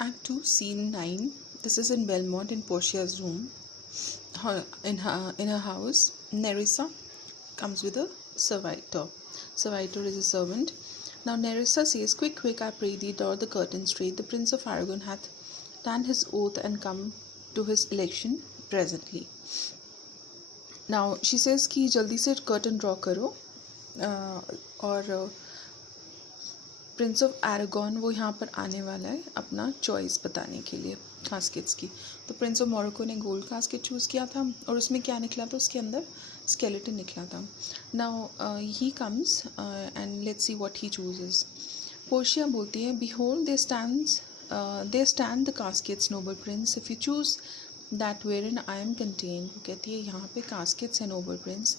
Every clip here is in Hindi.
Act 2, Scene 9. This is in Belmont in Portia's room. In her house, Nerissa comes with a servitor. Servitor is a servant. Now Nerissa says, quick, quick, I pray thee, draw the curtain straight. The Prince of Aragon hath done his oath and come to his election presently. Now she says कि जल्दी से curtain draw करो और प्रिंस ऑफ एरागॉन वो यहाँ पर आने वाला है अपना चॉइस बताने के लिए कास्केट्स की. तो प्रिंस ऑफ मोरक्को ने गोल्ड कास्केट चूज़ किया था और उसमें क्या निकला था, उसके अंदर स्केलेटन निकला था. Now he comes and let's see what he chooses. Portia बोलती है, behold there stand the caskets noble prince, if you choose that wherein I am contain. वो कहती है यहाँ पे कास्केट्स है नोबल प्रिंस,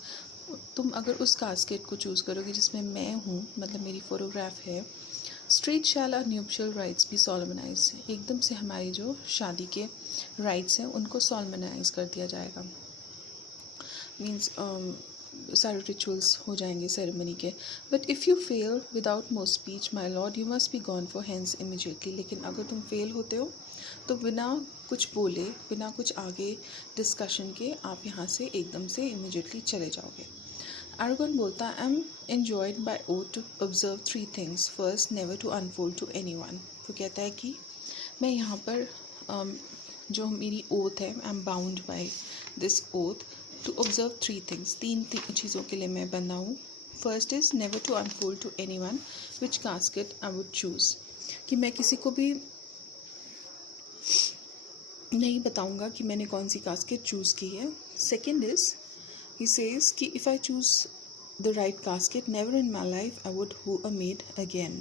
तुम अगर उस कास्केट को चूज़ करोगे जिसमें मैं हूँ, मतलब मेरी फोटोग्राफ है. स्ट्रेट शैल आर न्यूपशल राइट्स भी सॉलमनाइज, एकदम से हमारी जो शादी के राइट्स हैं उनको सॉलमनाइज कर दिया जाएगा. मीन्स सारे रिचुअल्स हो जाएंगे सेरेमनी के. But if you fail without more speech my lord you must be gone for hence immediately. लेकिन अगर तुम फेल होते हो तो बिना कुछ बोले, बिना कुछ आगे डिस्कशन के आप यहाँ से एकदम से इमीजिएटली चले जाओगे. Aragon बोलता है, I am enjoined by oath to observe 3 things. First, never to unfold to anyone. वो कहता है कि मैं यहाँ पर जो मेरी oath है, I am bound by this oath to observe 3 things. 3 चीज़ों के लिए मैं बंधा हूँ. First is never to unfold to anyone which casket I would choose. कि मैं किसी को भी नहीं बताऊँगा कि मैंने कौन सी कास्केट चूज़ की है. Second is he says कि if I choose the right casket, never in my life I would woo a maid again.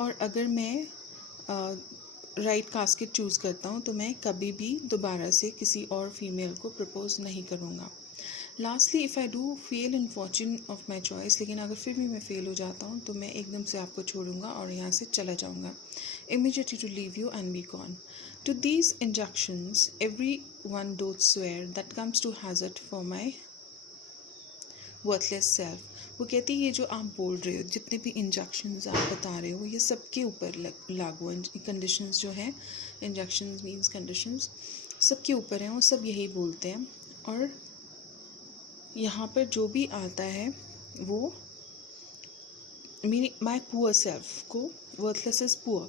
और अगर मैं right casket चूज़ करता हूँ तो मैं कभी भी दोबारा से किसी और फीमेल को प्रपोज नहीं करूँगा. Lastly, if I do fail in fortune of my choice, लेकिन अगर फिर भी मैं फेल हो जाता हूँ तो मैं एकदम से आपको छोड़ूंगा और यहाँ से चला जाऊँगा. Immediately to leave you and be gone. To these injunctions everyone doth swear that comes to hazard for my worthless self. वो कहती है ये जो आप बोल रहे हो, जितने भी इंजक्शंस आप बता रहे हो, ये सबके ऊपर लागू हैं. कंडीशंस जो हैं, इंजक्शंस मींस कंडीशंस, सबके ऊपर हैं. वो सब यही बोलते हैं. और यहाँ पर जो भी आता है वो मीनिंग माई पुअर सेल्फ को worthless is poor.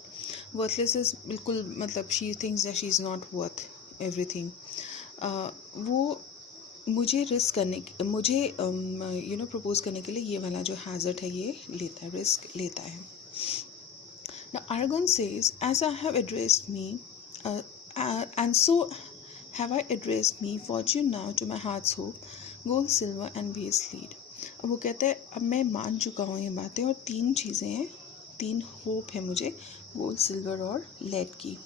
Worthless is बिल्कुल मतलब she thinks that she is not worth everything. वो मुझे रिस्क करने, मुझे प्रपोज करने के लिए ये वाला जो हैज़र्ड है ये लेता है, रिस्क लेता है. Now Aragon says, as I have addressed me and so have I addressed me, fortune now to my heart's hope, gold, silver and base lead. अब वो कहता है अब मैं मान चुका हूँ ये बातें और 3 चीज़ें हैं, 3 होप है मुझे, गोल्ड, सिल्वर और लेड की.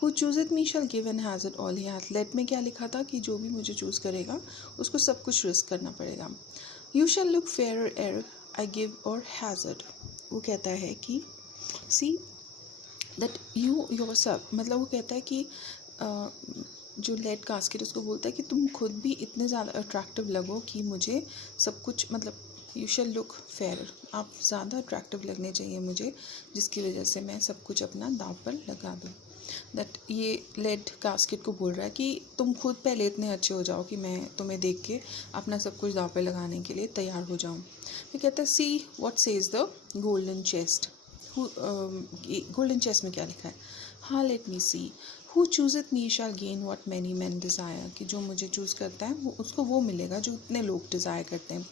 Who chooseth me shall give and hazard all he hath. Lead में क्या लिखा था कि जो भी मुझे चूज़ करेगा उसको सब कुछ रिस्क करना पड़ेगा. You shall look fairer ere I give or hazard. वो कहता है कि see that you yourself, मतलब वो कहता है कि जो लेड कास्केट उसको बोलता है कि तुम खुद भी इतने ज़्यादा अट्रैक्टिव लगो कि मुझे सब कुछ, मतलब यू शैल लुक फेयर, आप ज़्यादा अट्रैक्टिव लगने चाहिए मुझे, जिसकी वजह से मैं सब कुछ अपना दांव पर लगा दूँ. दैट ये लेड कास्केट को बोल रहा है कि तुम खुद पहले इतने अच्छे हो जाओ कि मैं तुम्हें देख के अपना सब कुछ दांव पे लगाने के लिए तैयार हो जाऊँ. फिर कहता है see what says the golden chest. Golden chest में क्या लिखा है. हाँ let me see. Who chooseth me shall gain what many men desire. कि जो मुझे चूज़ करता है वो उसको वो मिलेगा जो इतने लोग डिज़ायर करते हैं.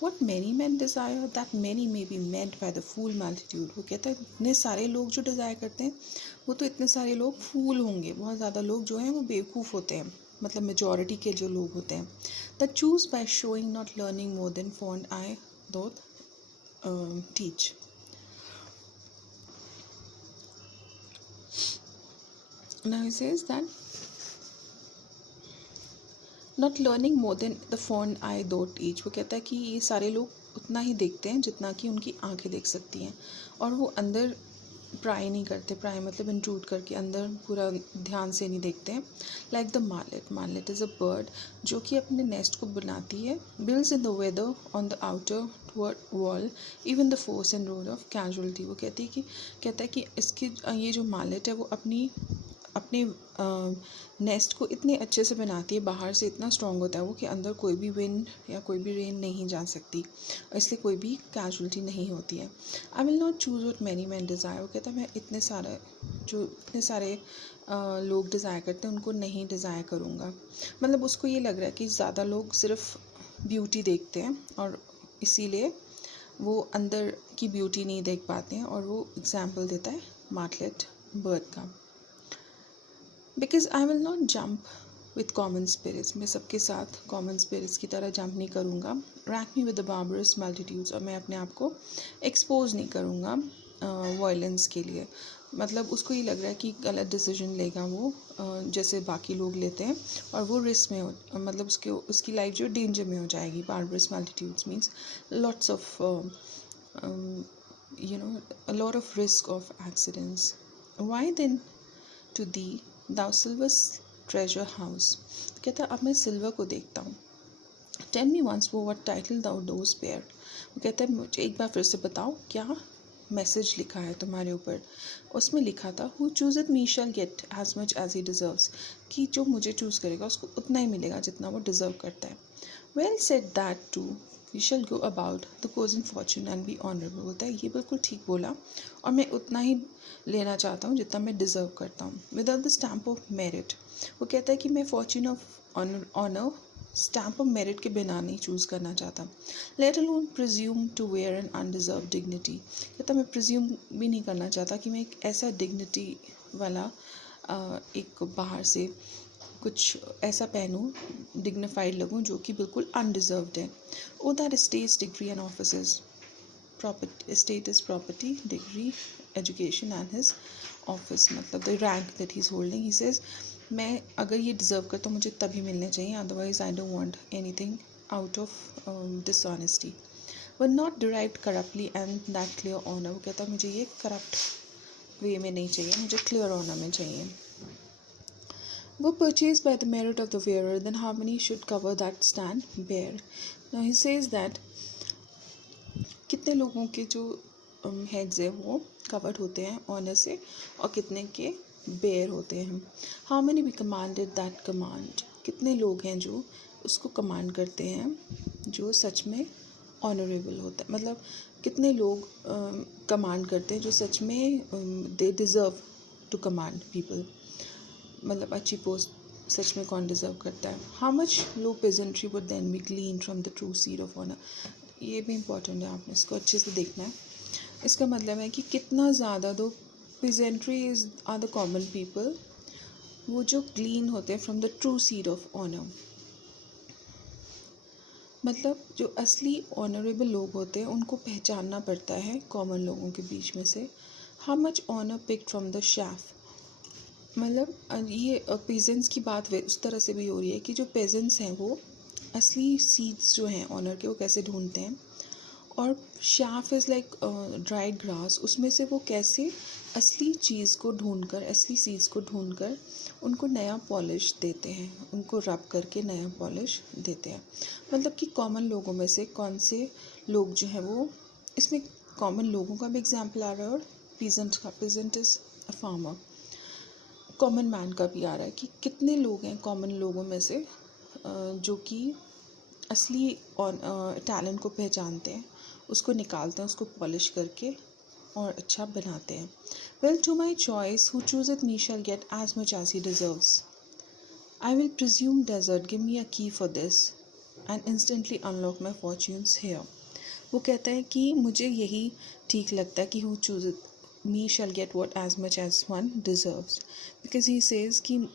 What many men desire that many may be meant by the fool multitude. वो कहता है इतने सारे लोग जो डिज़ायर करते हैं वो तो इतने सारे लोग फूल होंगे, बहुत ज़्यादा लोग जो हैं वो बेवकूफ़ होते हैं, मतलब मेजॉरिटी के जो लोग होते हैं. That choose by showing not learning more than fond eye doth teach. Now he says that not learning more than the fond eye doth teach. वो कहता है कि ये सारे लोग उतना ही देखते हैं जितना कि उनकी आंखें देख सकती हैं और वो अंदर प्राय नहीं करते. प्राय मतलब इंट्रूड करके अंदर पूरा ध्यान से नहीं देखते हैं. Like the martlet. Martlet is a bird जो कि अपने नेस्ट को बनाती है. Builds in the weather on the outer wall even the force and road of casualty। वो कहता है कि इसकी ये जो मालेट है वो अपने नेस्ट को इतने अच्छे से बनाती है, बाहर से इतना स्ट्रॉन्ग होता है वो कि अंदर कोई भी विंड या कोई भी रेन नहीं जा सकती, इसलिए कोई भी कैजुअलिटी नहीं होती है। आई will not choose what many men desire. वो कहता है मैं इतने सारे लोग डिज़ायर करते हैं उनको नहीं डिज़ायर करूँगा। मतलब उसको ये लग रहा है कि ज़्यादा लोग सिर्फ ब्यूटी देखते हैं और इसीलिए वो अंदर की ब्यूटी नहीं देख पाते हैं, और वो एग्जाम्पल देता है मार्टलेट बर्ड का। Because I will not jump with common spirits. मैं सबके साथ कॉमन स्पिरिट्स की तरह जंप नहीं करूँगा। Rank me with the बार्बरस multitudes. और मैं अपने आप को एक्सपोज नहीं करूँगा वायलेंस के लिए। मतलब उसको ये लग रहा है कि गलत डिसीजन लेगा वो जैसे बाकी लोग लेते हैं, और वो रिस्क में हो, मतलब उसकी लाइफ जो डेंजर में हो जाएगी। बार्बरस multitudes means lots of a lot of risk of accidents. Why then to thee thou silver treasure house। कहता अब मैं सिल्वर को देखता हूँ। Tell me once more what title thou dost bear। वो कहता है मुझे एक बार फिर से बताओ क्या मैसेज लिखा है तुम्हारे ऊपर। उसमें लिखा था who chooseth me shall get as much as he deserves। कि जो मुझे चूज़ करेगा उसको उतना ही मिलेगा जितना वो डिज़र्व करता है। Well said that too, you shall go about the course in fortune and be honourable। बोलता है ये बिल्कुल ठीक बोला, और मैं उतना ही लेना चाहता हूँ जितना मैं डिज़र्व करता हूँ। Without the stamp of merit. वो कहता है कि मैं fortune of honour stamp of merit के बिना नहीं चूज़ करना चाहता। Let alone presume to wear an undeserved dignity. कहता मैं प्रिज्यूम भी नहीं करना चाहता कि मैं एक ऐसा डिग्निटी वाला एक बाहर से कुछ ऐसा पहनूँ, डिग्निफाइड लगूँ जो कि बिल्कुल अनडिजर्व्ड है। O that states degree and offices. Property state is property, degree education and his office, मतलब the rank that he is holding. He says मैं अगर ये डिज़र्व करता हूँ मुझे तभी मिलने चाहिए, otherwise I don't want anything out of dishonesty. But not derived corruptly and that clear honour. वो कहता है मुझे ये करप्ट वे में नहीं चाहिए, मुझे क्लियर ऑनर में चाहिए। वो purchase by the merit of the wearer, then how many should cover that stand bare. Now he says that कितने लोगों के जो हेड्स है वो कवर्ड होते हैं ऑनर से और कितने के बेयर होते हैं। How many B commanded that command. कितने लोग हैं जो उसको कमांड करते हैं जो सच में ऑनरेबल होता है। मतलब कितने लोग कमांड करते हैं जो सच में they deserve to command people. मतलब अच्छी पोस्ट सच में कौन डिज़र्व करता है। How much low pageantry would then be glean from the true seed of honour. ये भी इम्पॉर्टेंट है, आपने इसको अच्छे से देखना है। इसका मतलब है कि कितना ज़्यादा दो peasantry is are the common people, वो जो ग्लीन होते हैं from the true seed of honour. मतलब जो असली ऑनरेबल लोग होते हैं उनको पहचानना पड़ता है कॉमन लोगों के बीच में से। How much honour pick from the chaff. मतलब ये पेजेंट्स की बात उस तरह से भी हो रही है कि जो पेजेंट्स हैं वो असली सीड्स जो हैं ऑनर के वो कैसे ढूंढते हैं, और shaft is like dried grass, उसमें से वो कैसे असली चीज़ को ढूंढकर, असली सीड्स को ढूंढकर उनको नया पॉलिश देते हैं, उनको रब करके नया पॉलिश देते हैं। मतलब कि कॉमन लोगों में से कौन से लोग जो हैं वो, इसमें कॉमन लोगों का भी एग्जाम्पल आ रहा है और पीजेंट का। Peasant is a farmer. Common man का भी आ रहा है कि कितने लोग हैं कॉमन लोगों में से जो कि असली टैलेंट को पहचानते हैं, उसको निकालते हैं, उसको पॉलिश करके और अच्छा बनाते हैं। Well to my choice who chooseth me shall get as much as he deserves. I will presume desert, give me a key for this and instantly unlock my fortunes here. वो कहता है कि मुझे यही ठीक लगता है कि who chooseth me shall get what as much as one deserves, because he says कि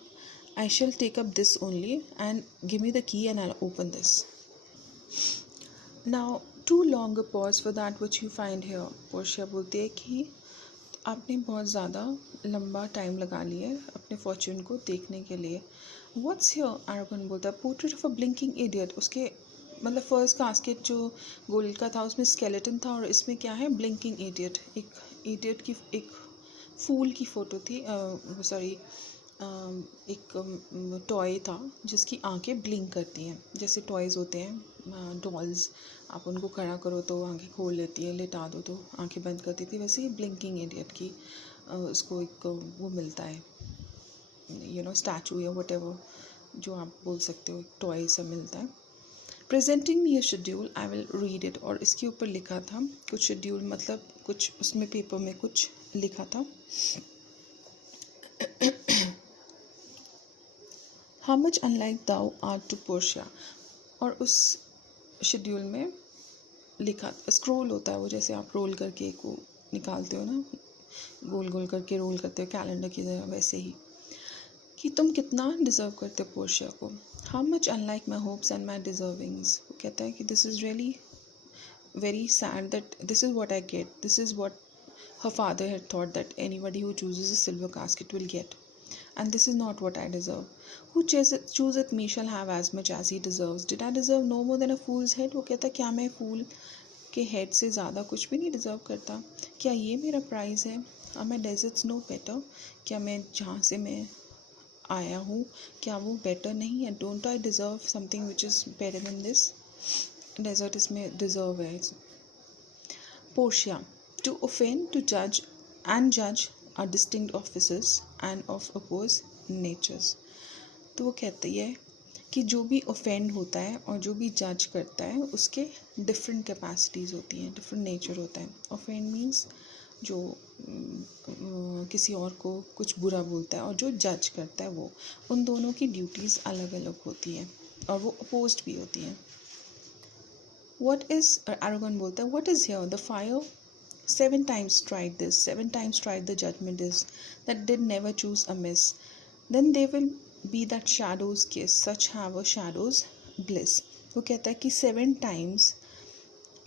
I shall take up this only and give me the key and I'll open this. Now, too long a pause for that which you find here. Portia बोलती है कि आपने बहुत ज़्यादा लंबा टाइम लगा लिया है अपने फॉर्च्यून को देखने के लिए। What's here? आरोगन बोलता है portrait of a blinking idiot. उसके मतलब फर्स्ट कास्केट जो गोल्ड का था उसमें स्केलेटन था, और इसमें क्या है, ब्लिंकिंग इडियट। एक इडियट की एक फूल की फ़ोटो थी, सॉरी एक टॉय था जिसकी आंखें ब्लिंक करती हैं, जैसे टॉयज़ होते हैं डॉल्स, आप उनको खड़ा करो तो आंखें खोल लेती है, लेटा दो तो आंखें बंद कर देती है, वैसे ही ब्लिंकिंग इडियट की उसको एक वो मिलता है, स्टैचू या वटेवर जो आप बोल सकते हो, एक टॉय सा मिलता है। Presenting me a schedule, I will read it. और इसके ऊपर लिखा था कुछ शेड्यूल, मतलब कुछ उसमें पेपर में कुछ लिखा था। How much unlike thou art to Portia. और उस शेड्यूल में लिखा, स्क्रोल होता है वो, जैसे आप रोल करके एक वो निकालते हो ना, गोल गोल करके रोल करते हो कैलेंडर की तरह, वैसे ही कि तुम कितना डिज़र्व करते हो पोर्शिया को। How much unlike my hopes and my deservings. वो कहता है कि this is really very sad that this is what I get. This is what her father had thought that anybody who chooses a silver casket will get. And this is not what I deserve. Who chooseth me shall have as much as he deserves. Did I deserve no more than a fool's head? वो कहता क्या मैं फूल के हेड से ज़्यादा कुछ भी नहीं डिज़र्व करता? क्या ये मेरा प्राइज़ है? Are my deserts no better? क्या मैं जहाँ से मैं आया हूँ क्या वो बेटर नहीं है? Don't I deserve something which is better than this? Desert इसमें डिज़र्व है। पोर्शिया, टू ओफेंड, टू जज एंड जज are distinct officers end of oppose natures. तो वो कहती है कि जो भी ओफेंड होता है और जो भी जज करता है उसके डिफरेंट कैपेसिटीज़ होती हैं, डिफरेंट नेचर होता है। ओफेंड मीन्स जो किसी और को कुछ बुरा बोलता है, और जो जज करता है वो, उन दोनों की ड्यूटीज़ अलग अलग होती हैं और वो अपोज्ड भी होती हैं। What is, Aragorn बोलता है, what is here? The fire 7 times tried this, 7 times tried the judgment is, that did never choose amiss. Then they will be that shadow's kiss, such have a shadow's bliss. वो कहता है कि 7 times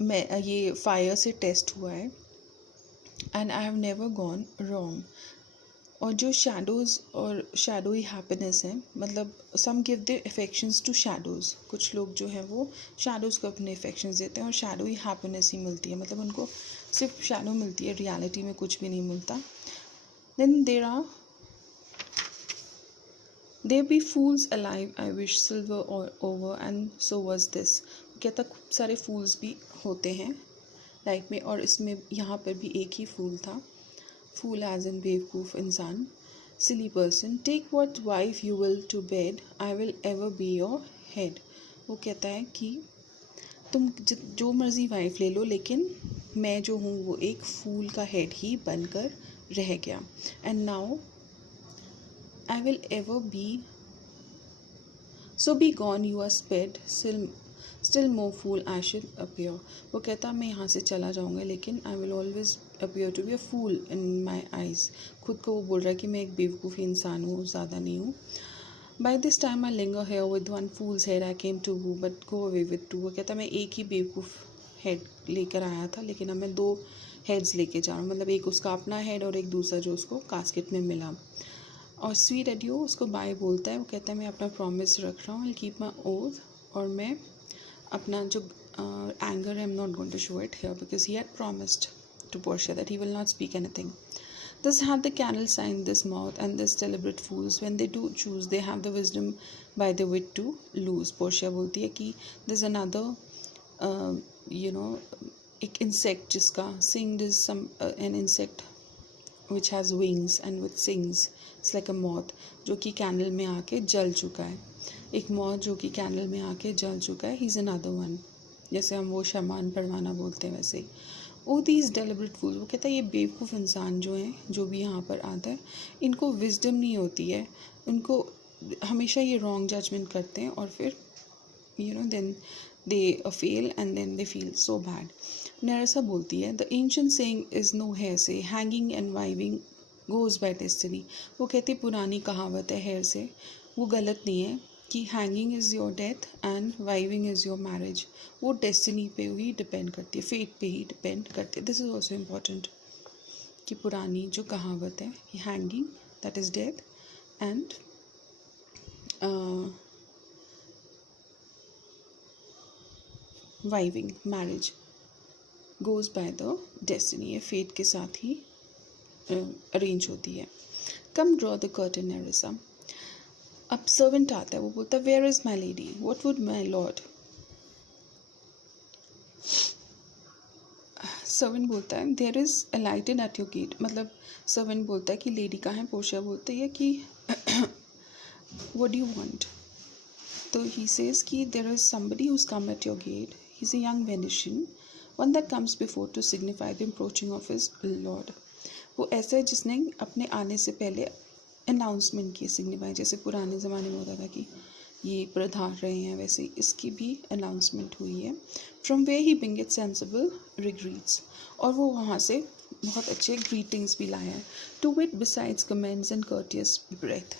मैं ये फायर से टेस्ट हुआ है and I have never gone wrong. और जो शैडोज़ और शैडोई हैप्पीनेस है, मतलब some give their affections to shadows, कुछ लोग जो हैं वो शैडोज़ को अपने अफेक्शंस देते हैं और शैडोई हैप्पीनेस ही मिलती है, मतलब उनको सिर्फ शैडो मिलती है, रियलिटी में कुछ भी नहीं मिलता। Then there be fools alive, I wish silver over and so was this. कहता खूब सारे फूल्स भी होते हैं लाइफ में, और इसमें यहाँ पर भी एक ही फूल था। Fool as in बेवकूफ़ इंसान, silly person, take what wife you will to bed, I will ever be your head. वो कहता है कि तुम जो मर्ज़ी वाइफ ले लो, लेकिन मैं जो हूँ वो एक फूल का हेड ही बनकर रह गया। And now I will ever be, so be gone you are sped, still more fool I should appear. वो कहता मैं यहाँ से चला जाऊँगा, लेकिन I will always appear to be a fool in my eyes. खुद को वो बोल रहा है कि मैं एक बेवकूफ़ी इंसान हूँ, ज़्यादा नहीं हूँ। By this time I linger here with one fool's head I came to woo, but go away with two. वो कहता मैं एक ही बेवकूफ़ हेड लेकर आया था, लेकिन अब मैं 2 हेड्स लेके जा रहा हूँ, मतलब एक उसका अपना हेड और एक दूसरा जो उसको कास्केट में मिला। और स्वीट एडियो उसको बाय बोलता है, वो कहता है मैं अपना प्रॉमिस रख रहा हूँ, I'll keep my oath, और मैं अपना जो anger, I'm not going to show it here because he had promised to Portia that he will not speak anything. Thus had the candle signed this mouth, and this deliberate fools, when they do choose, they have the wisdom by the wit to lose. Portia बोलती है कि there's another, एक insect जिसका singed is an insect which has wings and which sings. It's like a moth जो कि कैंडल में आके जल चुका है, एक मौत जो कि कैंडल में आके जल चुका है। He's another one, जैसे हम वो शमान परवाना बोलते हैं वैसे ही। ओ दीज डेलिबरेट फूल, वो कहता है ये बेवकूफ़ इंसान जो हैं, जो भी यहाँ पर आता है, इनको विजडम नहीं होती है, उनको हमेशा ये रॉन्ग जजमेंट करते हैं, और फिर then they fail and then they feel so bad. Nerissa बोलती है the ancient saying is no heresy, hanging and wiving goes by destiny. वो कहती पुरानी कहावत है हेयर से, वो गलत नहीं है कि hanging is your death and wiving is your marriage, वो डेस्टिनी पे ही डिपेंड करती है, फेट पे ही डिपेंड करती है। दिस इज़ ऑल्सो इम्पॉर्टेंट कि पुरानी जो कहावत है कि hanging that is death and wiving marriage goes by the destiny, ये फेट के साथ ही अरेंज होती है। Come draw the curtain Nerissa. अब सर्वेंट आता है, वो बोलता है where is my lady, what would my lord, servant बोलता है there is a lighted at your gate, मतलब सर्वेंट बोलता है कि लेडी कहाँ है, पोर्शिया बोलती है कि व्हाट डू यू वांट, तो ही सेज कि there is somebody who's come at your gate, he is a young Venetian, one that comes before to signify the approaching of his lord. वो ऐसा है जिसने अपने आने से पहले अनाउंसमेंट की, सिग्निफाई, जैसे पुराने ज़माने में होता था कि ये पधार रहे हैं, वैसे इसकी भी अनाउंसमेंट हुई है। From way he bring it sensible regreets, और वो वहाँ से बहुत अच्छे ग्रीटिंग्स भी लाए हैं। To wit besides comments and courteous breath,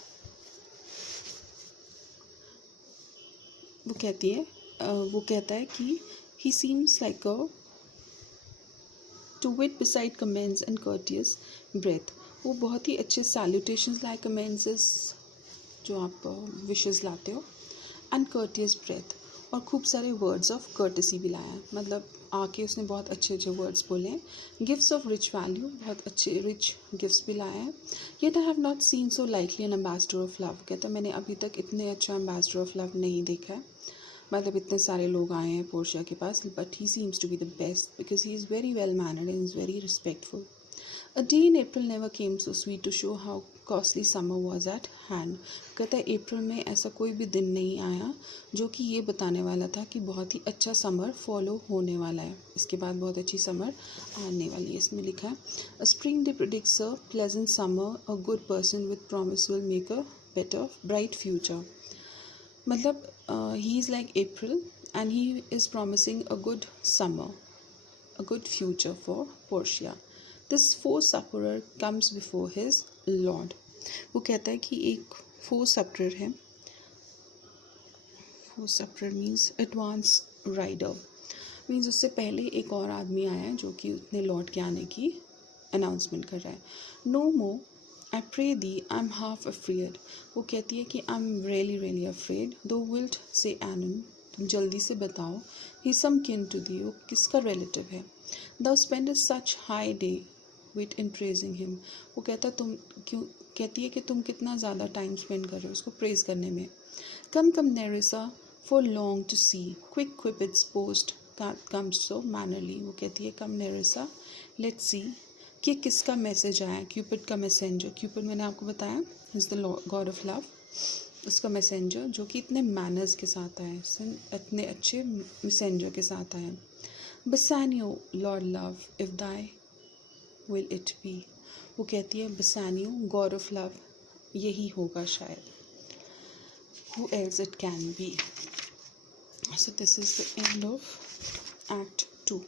वो कहती है वो कहता है कि he seems like a to wit beside comments and courteous breath, वो बहुत ही अच्छे सैल्यूटेशंस लाए, कमेंट्स जो आप विशेस लाते हो, एंड कर्टियस ब्रेथ, और खूब सारे वर्ड्स ऑफ कर्टसी भी लाया है, मतलब आके उसने बहुत अच्छे अच्छे वर्ड्स बोले हैं। गिफ्ट्स ऑफ रिच वैल्यू, बहुत अच्छे रिच गिफ्ट्स भी लाए हैं। Yet I have not seen so likely N ambassador of love, कहता है मैंने अभी तक इतने अच्छा एम्बेसडर ऑफ लव नहीं देखा है, मतलब इतने सारे लोग आए हैं पोर्शिया के पास, but he seems to be the best because he is very well mannered and is very respectful. A day in April never came so sweet to show how costly summer was at hand. कहता है अप्रैल में ऐसा कोई भी दिन नहीं आया जो कि ये बताने वाला था कि बहुत ही अच्छा समर फॉलो होने वाला है, इसके बाद बहुत अच्छी समर आने वाली है। इसमें लिखा है a spring day predicts a pleasant summer, a good person with promise will make a better bright future, मतलब he is like April and he is promising a good summer, a good future for Portia. This four-supperer comes before his lord. वो कहता है कि एक four-supperer है, four-supperer means advance rider, means उससे पहले एक और आदमी आया है जो कि अपने लॉर्ड के आने की अनाउंसमेंट कर रहा है। No more, I pray thee, I'm half afraid. वो कहती है कि I'm really afraid. Thou wilt say anon, तुम जल्दी से बताओ, ही सम किन टू दी, वो किसका रिलेटिव है। The spend such high day wit in praising him, वो कहता कहती है कि तुम कितना ज़्यादा टाइम स्पेंड कर रहे हो उसको प्रेज करने में। Come Nerissa for long to see, quick Cupid's post comes so mannerly, वो कहती है कम नेरिसा लेट्स सी कि किसका मैसेज आया, क्यूपिड का मैसेंजर, क्यूपिड मैंने आपको बताया is the God of love, उसका मैसेंजर जो कि इतने मैनर्स के साथ आए, इतने अच्छे मैसेंजर के साथ आए। Bassanio lord love if thy will it be, वो कहती है बसानियो गॉड ऑफ लव, यही होगा शायद, who else it can be. So this is the end of act 2।